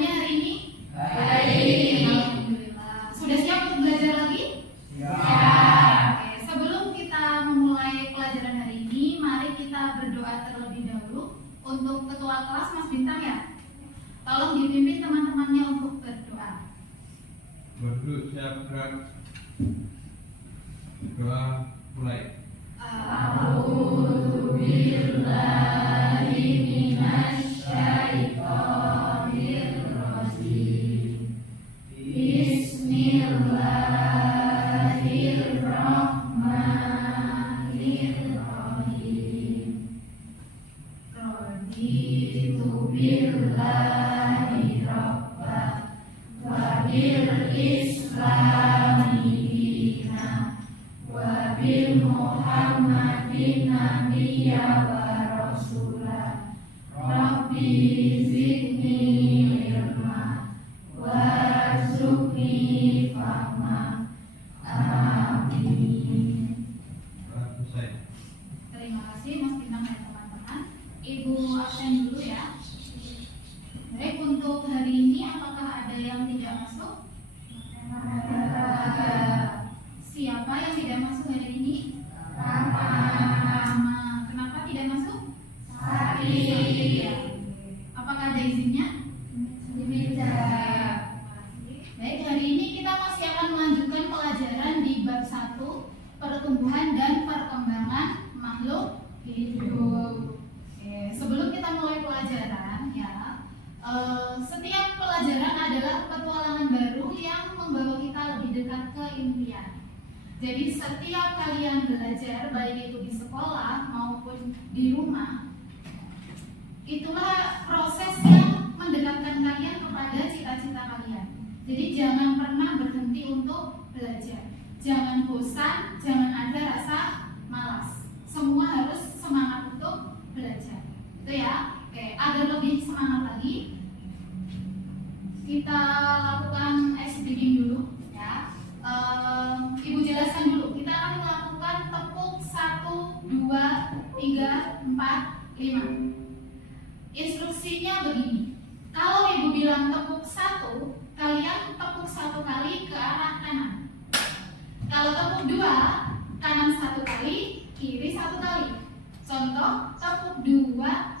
kabarnya hari ini? Baik. Alhamdulillah. Sudah siap untuk belajar lagi? Ya. Oke, sebelum kita memulai pelajaran hari ini, mari kita berdoa terlebih dahulu untuk ketua kelas Mas Bintang ya. Tolong dipimpin teman-temannya untuk berdoa. Berduduk siap gerak. Doa mulai. A'udzubillahi minasyaitonirrajim. Bismillahirrahmanirrahim. Raditu billahi rabbah wa bil islami dina wa bil muhammadin nabiyya wa rasulah. Rabbi zidni ilma warzuqni fahma. Amin. Selesai. Terima kasih Mas Bintang dan teman-teman. Ibu absen dulu ya. Baik, untuk hari ini apakah ada yang tidak masuk? Ada. Siapa yang tidak masuk hari ini? Rama. Kenapa tidak masuk? Sakit. Apakah ada izinnya? Tidak. Baik, hari ini kita masih akan melanjutkan pelajaran di bab 1, pertumbuhan dan perkembangan makhluk hidup. Oke, sebelum kita mulai pelajaran ya, setiap pelajaran adalah petualangan baru yang membawa kita lebih dekat ke impian. Jadi setiap kalian belajar, baik itu di sekolah maupun di rumah, itulah proses yang mendekatkan kalian kepada cita-cita kalian. Jadi jangan pernah berhenti untuk belajar. Jangan bosan, jangan ada rasa malas. Semua harus semangat untuk belajar. Itu ya. Oke, agar lebih semangat lagi, kita lakukan ice breathing dulu ya. Ibu jelaskan dulu. Kita akan melakukan tepuk 1, 2, 3, 4, 5. Instruksinya begini. Kalau ibu bilang tepuk 1, kalian tepuk 1 kali ke arah kanan. Kalau tepuk 2, kanan 1 kali, kiri 1 kali. Contoh, tepuk 2,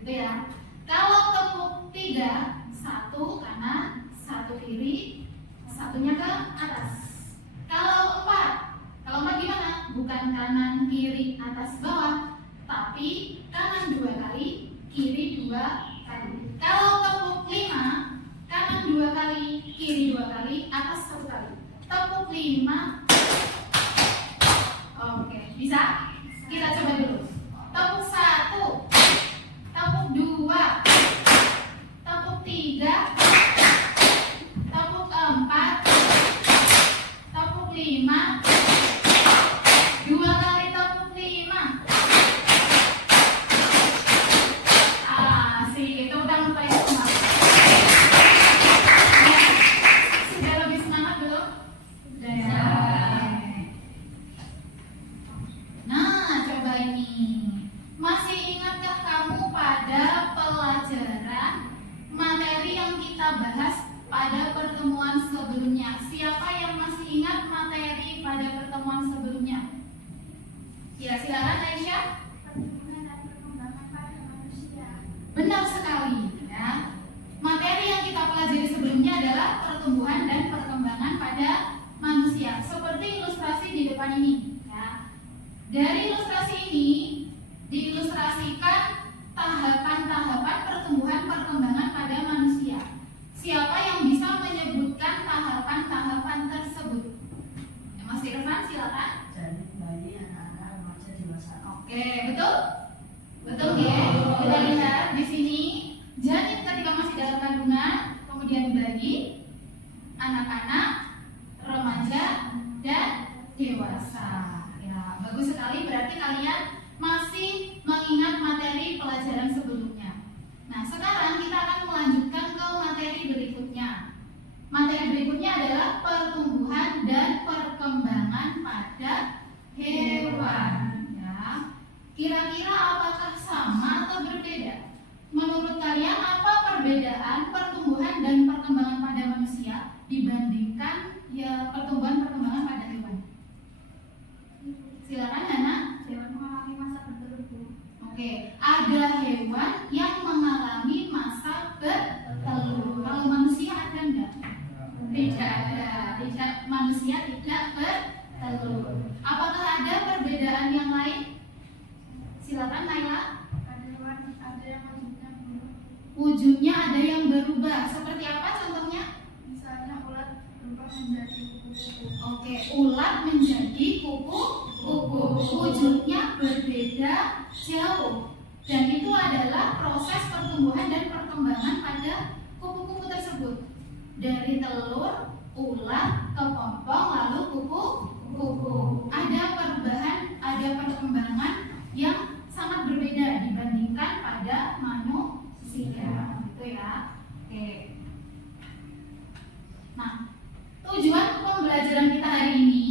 gitu ya. Kalau tepuk 3, 1 kanan, 1 kiri, satunya ke atas. Kalau 4 gimana? Bukan kanan, kiri, atas, bawah, tapi kanan 2 kali, kiri 2 kali. Kalau tepuk 5, kanan 2 kali, kiri 2 kali, atas 1 kali. Tepuk 5. Oke, bisa? Kita coba dulu. Tepuk 1, tepuk 2, tepuk 3, tepuk 4, tepuk 5, 2 kali tepuk 5. Asik, itu udah mulai semangat. Sudah lebih semangat belum? Sudah ya. Nah, coba ini. Masih ingatkah kamu pada pelajaran materi yang kita bahas pada pertemuan sebelumnya? Siapa yang masih ingat materi pada pertemuan sebelumnya? Ya, silakan Aisyah. Benar sekali ya. Materi yang kita pelajari sebelumnya adalah pertumbuhan dan perkembangan pada manusia. Seperti ilustrasi di depan ini ya. Dari ilustrasi ini diilustrasikan tahapan-tahapan pertumbuhan perkembangan pada manusia. Siapa yang bisa menyebutkan tahapan-tahapan tersebut? Ya, Mas Irfan, silakan. Dari bayi, anak-anak, remaja, dewasa. Oke, betul? Betul ya? Kita lihat di sini janin ketika masih dalam kandungan, kemudian bayi, anak-anak, remaja, dan dewasa. Ya, bagus sekali, berarti kalian masih mengingat materi pelajaran sebelumnya. Nah, sekarang kita akan melanjutkan ke materi berikutnya. Materi berikutnya adalah pertumbuhan dan perkembangan pada hewan. Ya. Kira-kira apakah sama atau berbeda? Menurut kalian apa perbedaan wujudnya ada yang berubah. Seperti apa contohnya? Misalnya ulat berubah menjadi kupu-kupu. Oke, ulat menjadi kupu-kupu. Wujudnya berbeda jauh. Dan itu adalah proses pertumbuhan dan perkembangan pada kupu-kupu tersebut. Dari telur, ulat, ke pompong, lalu kupu-kupu. Ada perubahan, ada perkembangan yang sangat berbeda dibandingkan pada manusia. Gitu ya. Oke. Nah, tujuan pembelajaran kita hari ini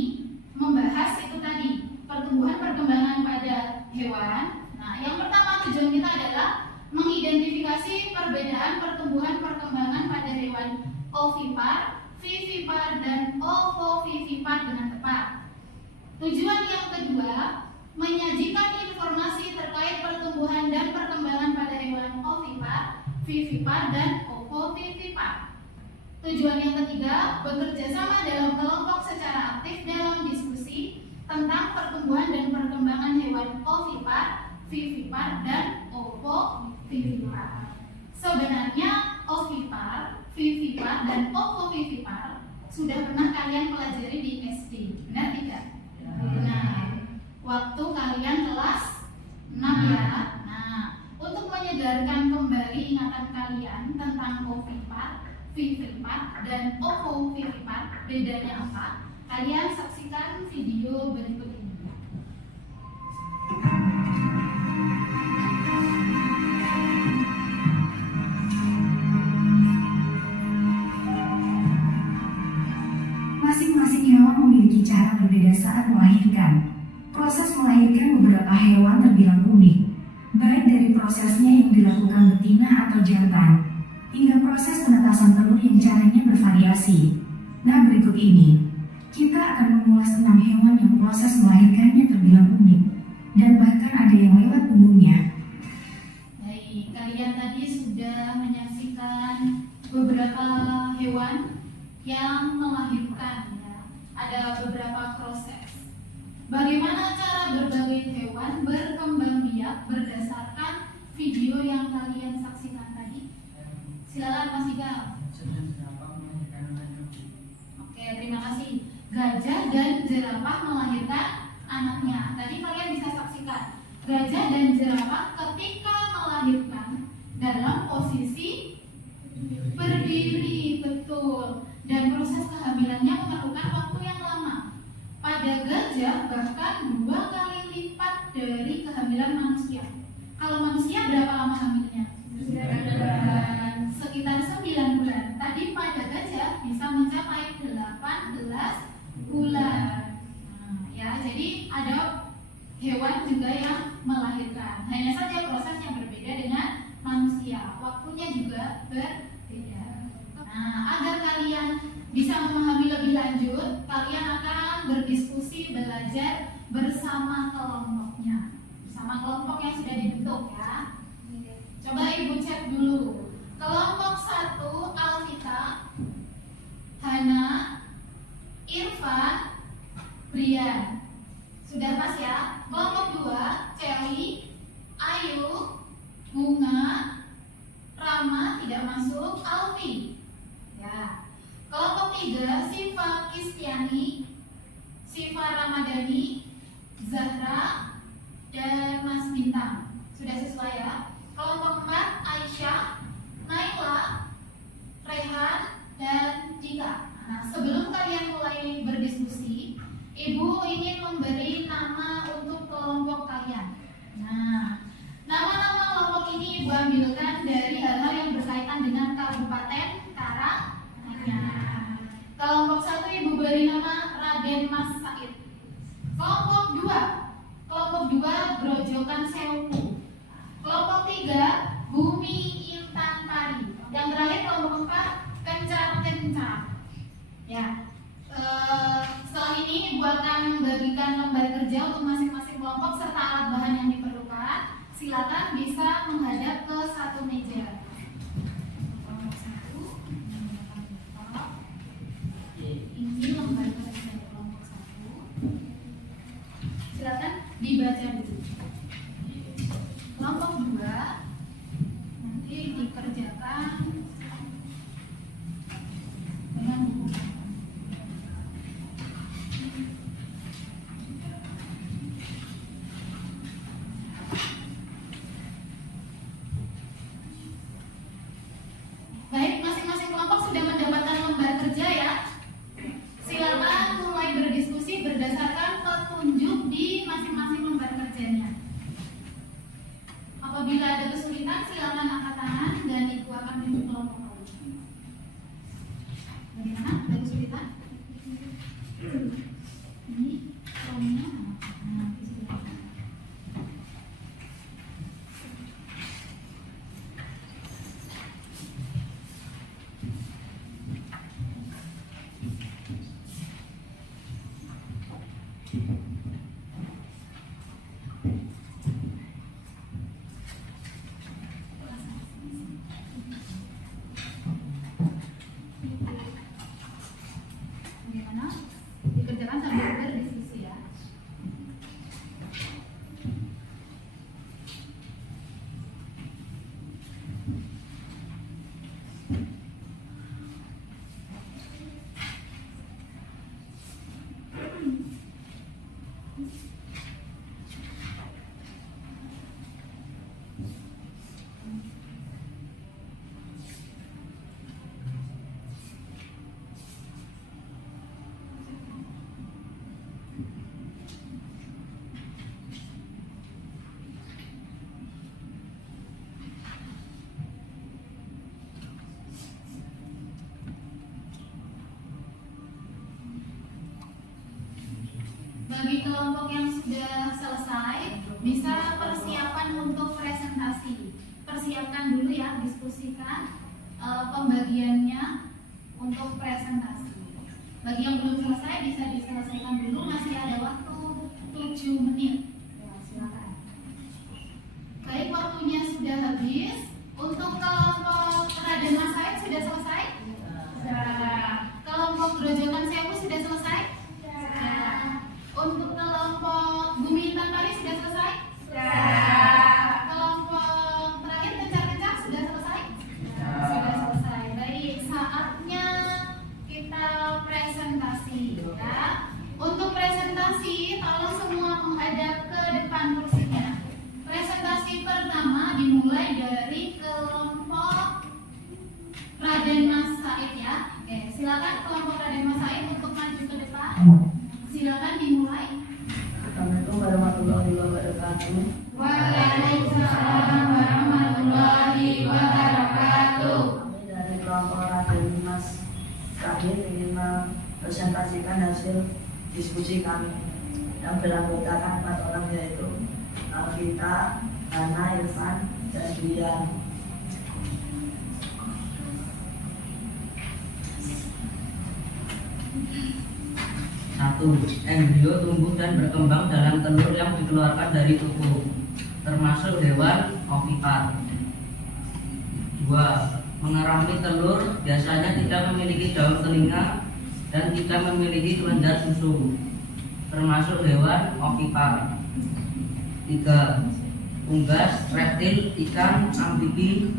membahas itu tadi, pertumbuhan perkembangan pada hewan. Nah, yang pertama tujuan kita adalah mengidentifikasi perbedaan pertumbuhan perkembangan pada hewan ovipar, vivipar, dan ovovivipar dengan tepat. Tujuan yang kedua, menyajikan informasi terkait pertumbuhan dan perkembangan pada hewan ovipar, vivipar, dan ovovivipar. Tujuan yang ketiga, bekerja sama dalam kelompok secara aktif dalam diskusi tentang pertumbuhan dan perkembangan hewan ovipar, vivipar, dan ovovivipar. Sebenarnya ovipar, vivipar, dan ovovivipar sudah pernah kalian pelajari di SD, benar tidak? Benar. Waktu kalian kelas 6 ya. Nah, untuk menyegarkan kembali ingatan kalian tentang ovipar, vivipar, dan ovovivipar, bedanya apa? Kalian saksikan video berikut ini. Masing-masing hewan memiliki cara berbeda saat melahirkan. Proses melahirkan beberapa hewan terbilang unik, baik dari prosesnya yang dilakukan betina atau jantan, hingga proses penetasan telur yang caranya bervariasi. Nah, berikut ini, kita akan mengulas 6 hewan yang proses melahirkannya terbilang unik, dan bahkan ada yang lewat punggungnya. Baik, kalian tadi sudah menyaksikan beberapa hewan yang melahirkan ya. Ada beberapa proses. Bagaimana cara berbagai hewan berkembang biak berdasarkan video yang kalian saksikan tadi? Silakan Mas Igal. Oke, terima kasih. Gajah dan jerapah melahirkan anaknya. Tadi kalian bisa saksikan. Gajah dan jerapah ketika melahirkan dalam posisi berdiri, betul. Dan proses kehamilannya memerlukan waktu yang lama. Pada gajah bahkan 2 kali lipat dari kehamilan manusia. Kalau manusia berapa lama hamilnya? 9 bulan. Sekitar 9 bulan. Tadi pada gajah bisa mencapai 18 bulan. Nah, ya, jadi ada hewan juga yang melahirkan. Hanya saja prosesnya berbeda dengan manusia. Waktunya juga berbeda. Nah, agar kalian bisa memahami lebih lanjut, kalian akan berdiskusi, belajar bersama kelompoknya, bersama kelompok yang sudah dibentuk ya. Coba Ibu cek dulu. Kelompok 1 Alvita, Hana, Irfan, Brian. Sudah pas ya? Kelompok 2 Celi, Ayu, Bunga, Rama tidak masuk, Alfi. Ya. Kelompok 3 Siva Kistiani, Siva Ramadhani, Zahra, dan Mas Bintang. Sudah sesuai ya? Kelompok 4 Aisyah, Naila, Rehan, dan Jika. Nah, sebelum kalian mulai berdiskusi, Ibu ingin memberi nama untuk kelompok kalian. Nah, nama-nama kelompok ini Ibu ambilkan dari hal-hal yang berkaitan dengan Kabupaten Karanganyar. Kelompok 1 Ibu beri nama Raden Mas Said. Kelompok 2 Grojogan Sewu. Kelompok 3 Bumi Intan Pari. Yang terakhir kelompok 4 Kencar. Ya. Setelah ini Ibu akan membagikan lembar kerja untuk masing-masing kelompok serta alat bahan yang diperlukan. Silakan bisa menghadap ke satu meja. Kelompok 1 ini lembar kerja kelompok 1. Silakan dibaca dulu. Kelompok 2 nanti dikerjakan Bagi kelompok yang sudah selesai, bisa persiapan untuk presentasi. Persiapkan dulu ya, diskusikan pembagiannya untuk presentasi. Bagi yang belum selesai bisa diselesaikan dulu, masih ada waktu 7 menit. Ya, silakan. Baik, waktunya sudah habis. Untuk kelompok Raden Mas Said sudah selesai? Sudah. Kelompok Grojogan Sewu sudah selesai? Sudah. Untuk kelompok Bumi Intan Pari sudah selesai? Sudah. Kelompok terakhir Kencar-Kencar sudah selesai? Sudah selesai. Baik, saatnya kita presentasi ya. Untuk presentasi, tolong semua menghadap ke depan kursinya. Presentasi pertama dimulai dari kelompok Raden Mas Said ya. Oke, silakan kelompok Raden Mas Said untuk maju ke depan. Silakan dimulai. Assalamualaikum warahmatullahi wabarakatuh. Waalaikumsalam warahmatullahi wabarakatuh. Kami dari kelompok Raden Mas Said ingin mempresentasikan hasil diskusi kami yang beranggotakan 4 orang, yaitu Alvita, Hana, Irfan, dan Dian. Satu, embrio tumbuh dan berkembang dalam telur yang dikeluarkan dari tubuh, termasuk hewan ovipar. 2. Mengerami telur biasanya tidak memiliki daun telinga dan tidak memiliki kelenjar susu, termasuk hewan ovipar. 3. Unggas, reptil, ikan, amfibi,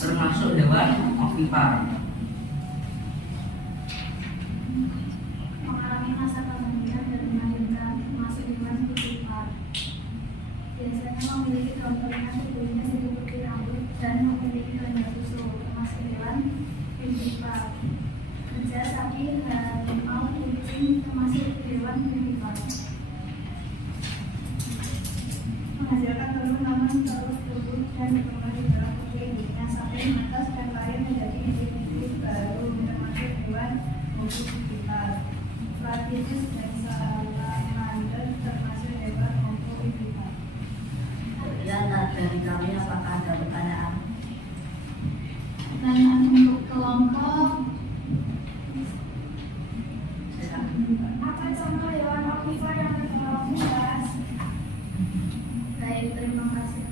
termasuk hewan ovipar. Mengalami masa peralihan dan melahirkan masuk hewan ovipar. Biasanya memiliki daun telinga sebelumnya seperti rambut dan memiliki kelenjar susu, termasuk hewan ovipar. Kerja sapi, harimau, kucing, termasuk hewan ovipar. Menghasilkan telur, namun telur tumbuh dan berkembang di dalam tubuh induknya sampai menetas dan lahir menjadi individu baru, termasuk hewan ovipar. Platypus dan salamander termasuk hewan ovipar. Kemudian dari kami, apakah ada pertanyaan? Pertanyaan untuk kelompok. Apa contoh hewan ovipar yang tergolong unggas? Baik, terima kasih.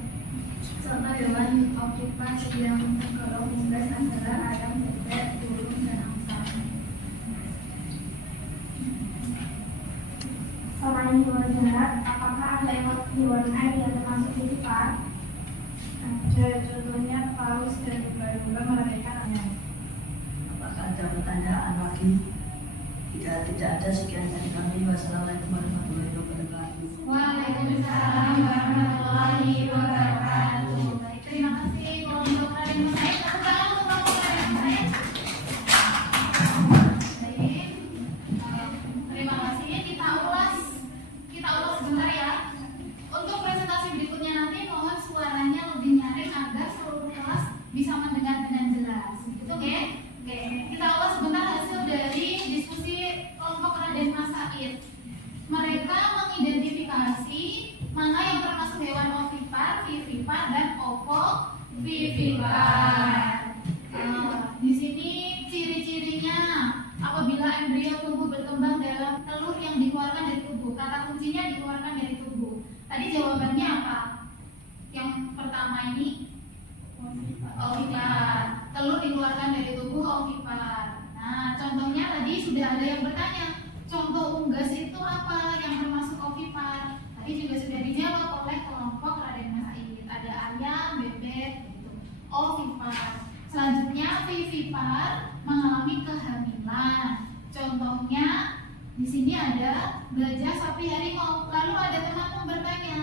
Contoh hewan ovipar yang tergolong unggas adalah ayam, bebek, burung, dan angsa. Selain hewan darat, apakah ada hewan air yang termasuk ovipar? Ada, contohnya paus dan lumba-lumba melahirkan anak. Apakah ada pertanyaan lagi? Jika tidak ada, sekian dari kami. Wassalamualaikum warahmatullahi wabarakatuh. Waalaikumsalam warahmatullahi wabarakatuh. Baik, terima kasih kelompok Raden Mas Said. Tepuk tangan untuk kelompok Raden Mas Said. Baik, terima kasih. Kita ulas sebentar ya. Untuk presentasi berikutnya nanti mohon suaranya lebih nyaring agar seluruh kelas bisa mendengar dengan jelas. Gitu, oke? Oke, kita ulas sebentar hasil dari diskusi kelompok Raden Mas Said. Mereka mengidentifikasi mana yang termasuk hewan ovipar, vivipar, dan ovovivipar. Di sini ciri-cirinya apabila embrio tumbuh berkembang dalam telur yang dikeluarkan dari tubuh. Kata kuncinya dikeluarkan dari tubuh. Tadi jawabannya apa? Yang pertama ini ovipar. Telur dikeluarkan dari tubuh ovipar. Nah, contohnya tadi sudah ada yang bertanya. Contoh unggas itu apa yang termasuk ovipar? Tadi juga sudah dijawab oleh kelompok Raden Mas Said. Ada ayam, bebek, gitu. Ovipar. Selanjutnya vivipar mengalami kehamilan. Contohnya di sini ada gajah, sapi, harimau. Lalu ada teman yang bertanya,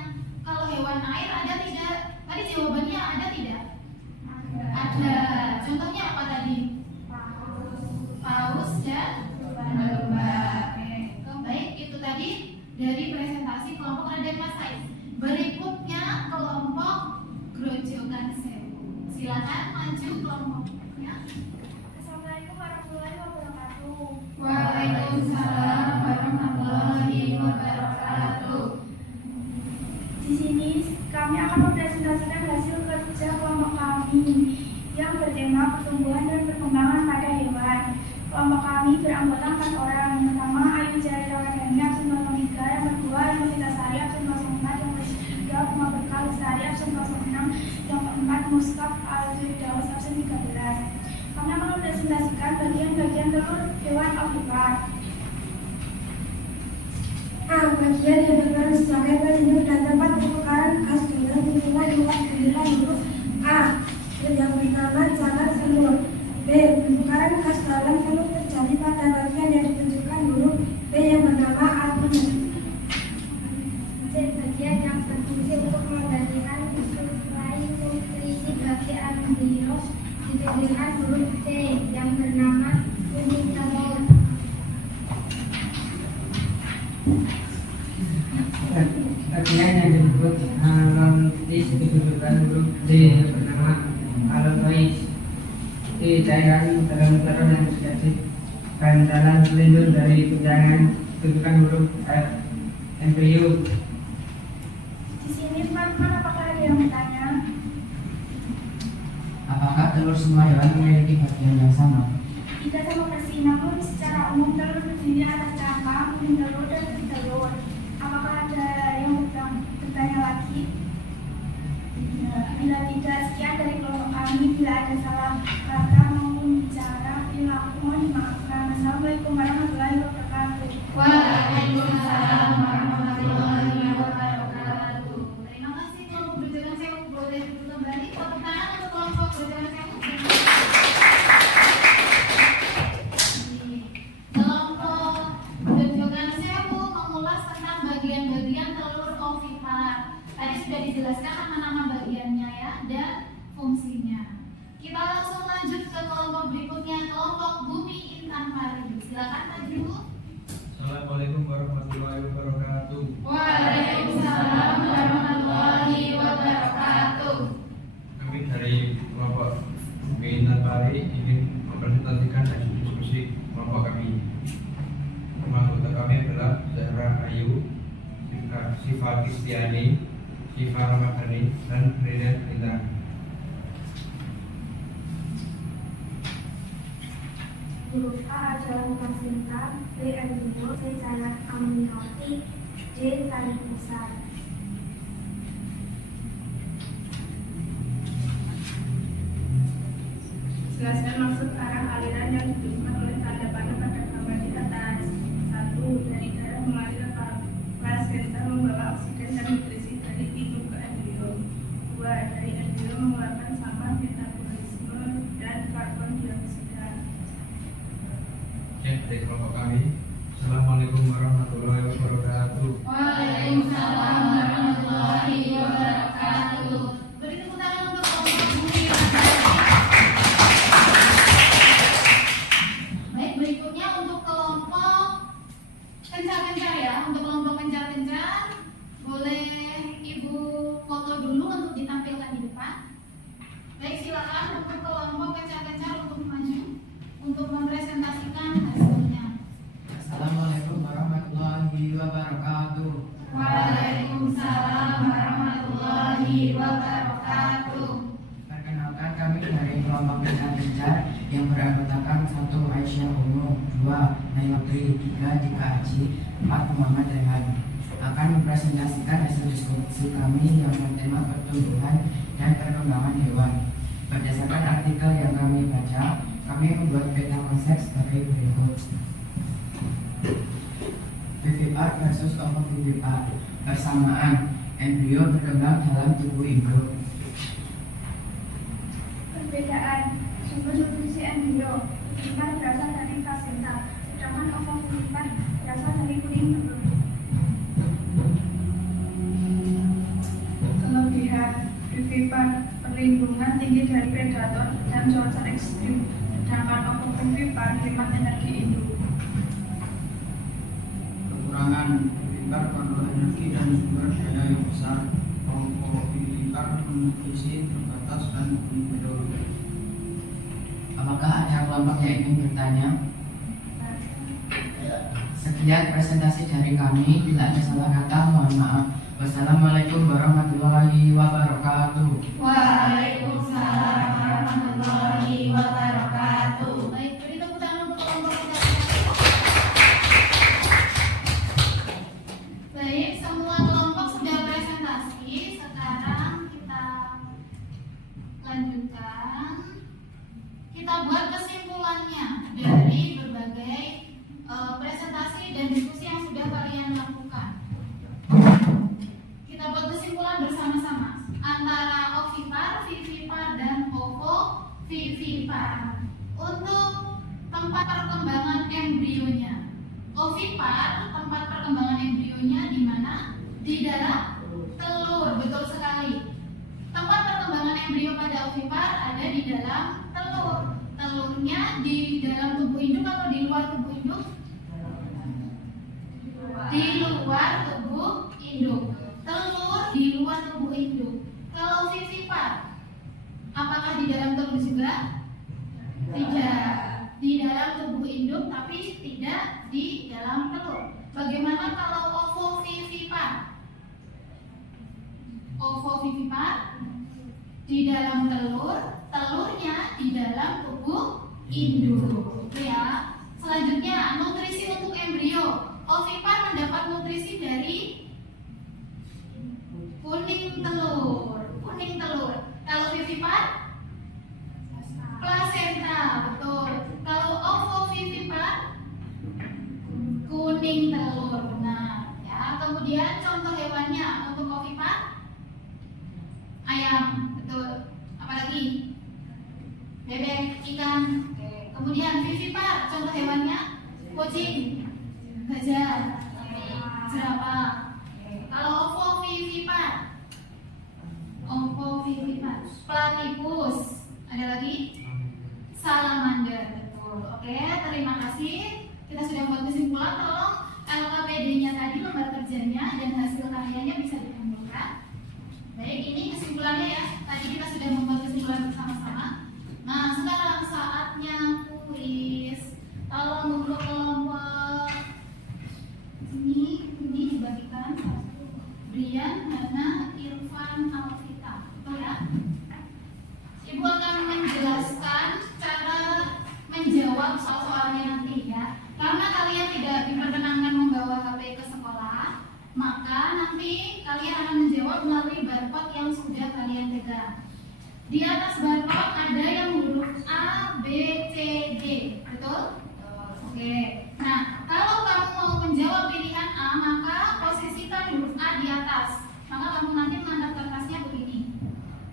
kalau hewan air ada tidak? Tadi jawabannya ada tidak? Ada. Contohnya apa tadi? Paus dan lumba-lumba. Baik, itu tadi dari presentasi kelompok Raden Mas Said. Berikutnya kelompok Grojogan Sewu. Silakan maju kelompoknya. Assalamualaikum warahmatullahi wabarakatuh. Waalaikumsalam warahmatullahi wabarakatuh. mempresentasikan bagian-bagian telur hewan ovipar. A. Bagian yang berperan sebagai pelindung dan tempat pertukaran gas dalam lingkungan hewan dengan huruf A. Yang bernama jalan telur. B. Pertukaran gas dalam telur terjadi pada bagian yang ditunjukkan huruf B yang bernama albumen. C. Bagian yang berfungsi untuk menggantikan suplai nutrisi bagi embrio ditunjukkan huruf C yang bernama unicellular. Bagian yang disebut halontis ditunjukkan huruf D yang bernama halonoid. Di cairan dalam telur yang terjadi bantalan pelindung dari tunjangan ditunjukkan huruf F. Embrio. Di sini teman-teman apakah ada yang bertanya? Apakah telur semua hewan memiliki bagian yang sama? Tidak sama persis, namun secara umum telur terdiri atas cangkang, kuning telur, dan telur. Apakah ada yang bertanya lagi? Bila tidak, sekian dari kelompok kami. Bila ada salah kata maupun bicara, perilaku mohon dimaafkan. Assalamualaikum warahmatullahi wabarakatuh. Waalaikumsalam warahmatullahi wabarakatuh. Terima kasih kelompok berjalan sehat. Boleh kembali tepuk tangan untuk kelompok berjalan sehat. Kelompok berjalan sehat mengulas tentang bagian-bagian telur ovipar. Tadi sudah dijelaskan nama-nama bagiannya ya dan fungsinya. Kita langsung lanjut ke kelompok berikutnya, kelompok Bumi Intan Pari. Silakan maju. Assalamualaikum warahmatullahi wabarakatuh. Waalaikumsalam warahmatullahi wabarakatuh. Kami dari kelompok Bumi Intan Pari ingin mempresentasikan hasil diskusi kelompok kami. Anggota kami adalah Zahra Ayu, Siva Kristiani, Siva Ramadhani, dan Brilian Rita. Huruf A adalah mutasinta, B embrio, C cairan amniotik, D tarik pusat. Jelaskan maksud arah aliran yang ditunjukkan oleh tanda panah pada gambar di atas. 1. Dari darah mengalir ke plasenta membawa oksigen dan nutrisi dari pintu ke embrio. 2. Dari embrio mengeluarkan sampah metabolisme dan karbon dioksida. Dari kelompok kami. Assalamualaikum warahmatullahi wabarakatuh. Waalaikumsalam warahmatullahi wabarakatuh. Beri tepuk tangan untuk kelompok Bumi Intan Pari. Baik, berikutnya untuk kelompok kencar-kencar ya. Untuk kelompok kencar-kencar, boleh Ibu foto dulu untuk ditampilkan di depan. Baik, silakan untuk kelompok kencar-kencar untuk maju untuk mempresentasikan hasilnya. Assalamualaikum warahmatullahi wabarakatuh. Waalaikumsalam warahmatullahi wabarakatuh. Perkenalkan, kami dari kelompok kencar-kencar yang beranggotakan 1. Aisyah Umu, 2. Nailotri, 3. Dika Haji, 4. Muhammad Rehan akan mempresentasikan hasil diskusi kami yang bertema pertumbuhan dan perkembangan hewan. Berdasarkan artikel yang kami baca, kami membuat peta konsep sebagai berikut. Vivipar versus ovovivipar. Persamaan, embrio berkembang dalam tubuh induk. Perbedaan sumber nutrisi embrio. Vivipar berasal dari plasenta, sedangkan ovovivipar berasal dari kuning telur. Kelebihan vivipar, perlindungan tinggi dari predator dan cuaca ekstrim, sedangkan ovovivipar hemat energi induk. Kekurangan, vivipar perlu energi dan sumber daya yang besar. Ovovivipar nutrisi terbatas dan menurun. Apakah ada kelompok yang ingin bertanya? Sekian presentasi dari kami. Bila ada salah kata, mohon maaf. Wassalamualaikum warahmatullahi wabarakatuh. Waalaikumsalam warahmatullahi wabarakatuh. Baik, beri tepuk tangan untuk kelompok kencar-kencar. Baik, semua kelompok sudah presentasi. Sekarang kita lanjutkan. kita buat kesimpulannya dari berbagai presentasi dan diskusi yang sudah kalian lakukan. Kita buat kesimpulan bersama-sama antara ovipar, vivipar, dan ovovivipar. Untuk tempat perkembangan embrionya, ovipar tempat perkembangan embrionya di mana? Di dalam telur, betul sekali. Tempat perkembangan embrio pada ovipar ada di dalam telur. Telurnya di dalam tubuh induk atau di luar tubuh induk? Di luar tubuh induk. Telur di luar tubuh induk. Kalau vivipar, apakah di dalam telur juga? Tidak. Di dalam tubuh induk tapi tidak di dalam telur. Bagaimana kalau ovovivipar? Ovovivipar di dalam telur, telurnya di dalam tubuh induk. Ya. Selanjutnya, nutrisi untuk embrio. Ovipar mendapat nutrisi dari kuning telur. Kuning telur. Kalau vivipar, plasenta, betul. Kalau ovovivipar, kuning telur, benar. Ya. Kemudian contoh hewannya untuk ovipar, ayam, betul. Apalagi? Bebek, ikan. Oke. Kemudian vivipar, contoh hewannya, kucing, gajah, jerapah. Kalau ovovivipar, platypus. Ada lagi? Salamander, betul. Oke, terima kasih. Kita sudah buat kesimpulan. Tolong LKPD-nya tadi, lembar kerjanya dan hasil karyanya bisa dikumpulkan. Baik, ini kesimpulannya ya. Tadi kita sudah membuat kesimpulan bersama-sama. Nah, sekarang saatnya kuis. Tolong untuk kelompok ini dibagikan. Brian, Hana, Irfan, Alvita. Betul ya? Ibu akan menjelaskan cara menjawab soal-soalnya nanti ya. Karena kalian tidak diperkenankan membawa HP ke sekolah, maka nanti kalian akan menjawab melalui barcode yang sudah kalian pegang. Di atas barcode ada yang huruf A, B, C, D. Betul? Oke. Nah, kalau kamu mau menjawab pilihan A, maka posisikan huruf A di atas. Maka kamu nanti mengangkat kertasnya begini.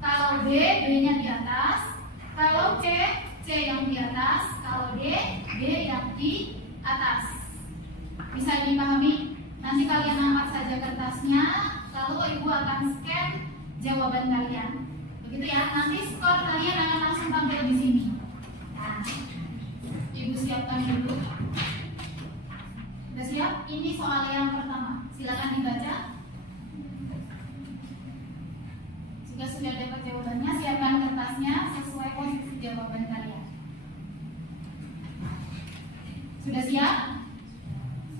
Kalau B, B-nya di atas. Kalau C, C yang di atas. Kalau D, D yang di atas. Bisa dipahami? Nanti kalian angkat saja kertasnya, lalu ibu akan scan jawaban kalian. Begitu ya. Nanti skor kalian akan langsung tampil di sini. Nah, ibu siapkan dulu. Sudah siap? Ini soal yang pertama. Silakan dibaca. Jika sudah dapat jawabannya, siapkan kertasnya sesuai posisi jawaban kalian. Sudah siap?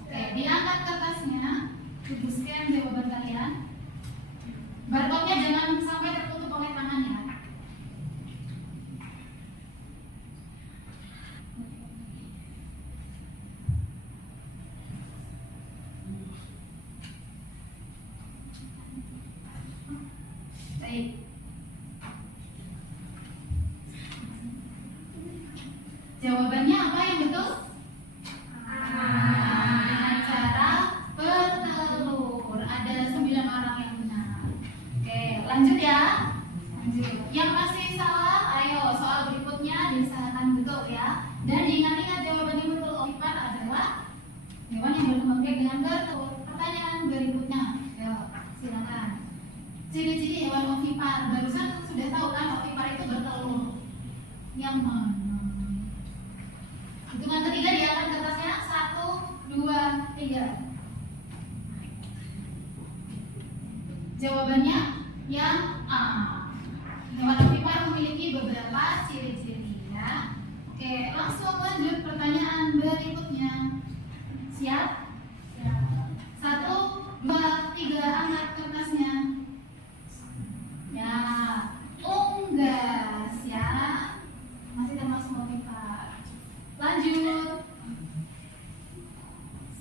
Oke, diangkat kertasnya, tuliskan jawaban kalian. Barcode-nya jangan sampai tertutup oleh tangan ya. Baik. Jawabannya apa yang betul? Cara bertelur. Ada 9 orang yang benar. Oke, lanjut ya. Lanjut. Yang masih salah, ayo soal berikutnya diusahakan betul ya. Dan diingat-ingat jawabannya betul. Ovipar adalah hewan yang berkembang biak dengan bertelur. Pertanyaan berikutnya, ayo silakan. Ciri-ciri hewan ovipar. Barusan sudah tahu kan ovipar itu bertelur. Yang mana? Hitungan ketiga diangkat kertasnya. 1, 2, 3. Jawabannya yang A. Hewan ovipar memiliki beberapa ciri-ciri ya. Oke, langsung lanjut pertanyaan berikutnya. Siap? Siap. 1, 2, 3, angkat kertasnya. Ya, unggas ya. Masih termasuk ovipar. Lanjut.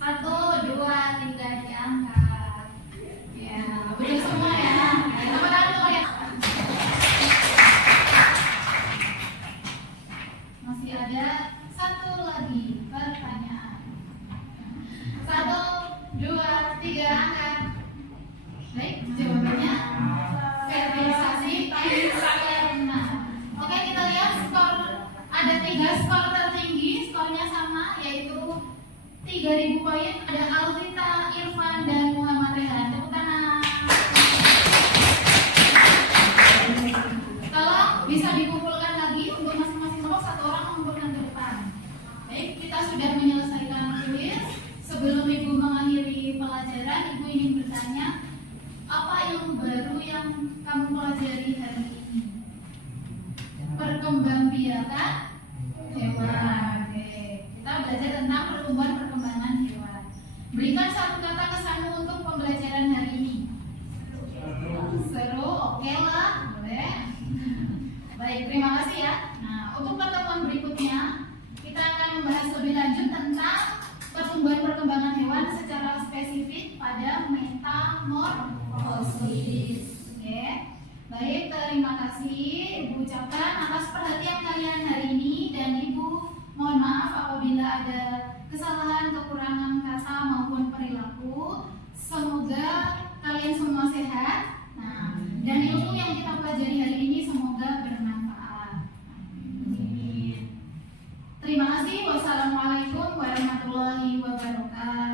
1, 2, 3 diangkat. Ya, betul semua ya. Tepuk tangan dulu ya. Masih ada satu lagi pertanyaan. 1, 2, 3, angkat. Baik, jawabannya fertilisasi karena. Oke, kita lihat skor. Ada 3 skor tertinggi, skornya sama, yaitu 3.000 poin. Ada Alvita, Irfan, dan Muhammad Rehan. Tepuk tangan. Tolong bisa dikumpulkan lagi untuk masing-masing kelompok, 1 orang mengumpulkan ke depan. Baik, kita sudah menyelesaikan kuis. Sebelum Ibu mengakhiri pelajaran, Ibu ingin bertanya, apa ilmu baru yang kamu pelajari hari ini? Perkembangbiakan hewan. Oke, kita belajar tentang perkembangan hewan. Berikan 1 kata kesanmu untuk pembelajaran hari ini. Seru, oke lah, boleh. Baik, terima kasih ya. Nah, untuk pertemuan berikutnya kita akan membahas lebih lanjut tentang perkembangan hewan secara spesifik pada metamorfosis. Oke. Baik, terima kasih Ibu ucapkan atas perhatian kalian hari ini, dan Ibu mohon maaf apabila ada kesalahan, kekurangan kata maupun perilaku. Semoga kalian semua sehat. Nah, dan ilmu yang kita pelajari hari ini semoga bermanfaat. Amin. Terima kasih. Wassalamualaikum warahmatullahi wabarakatuh.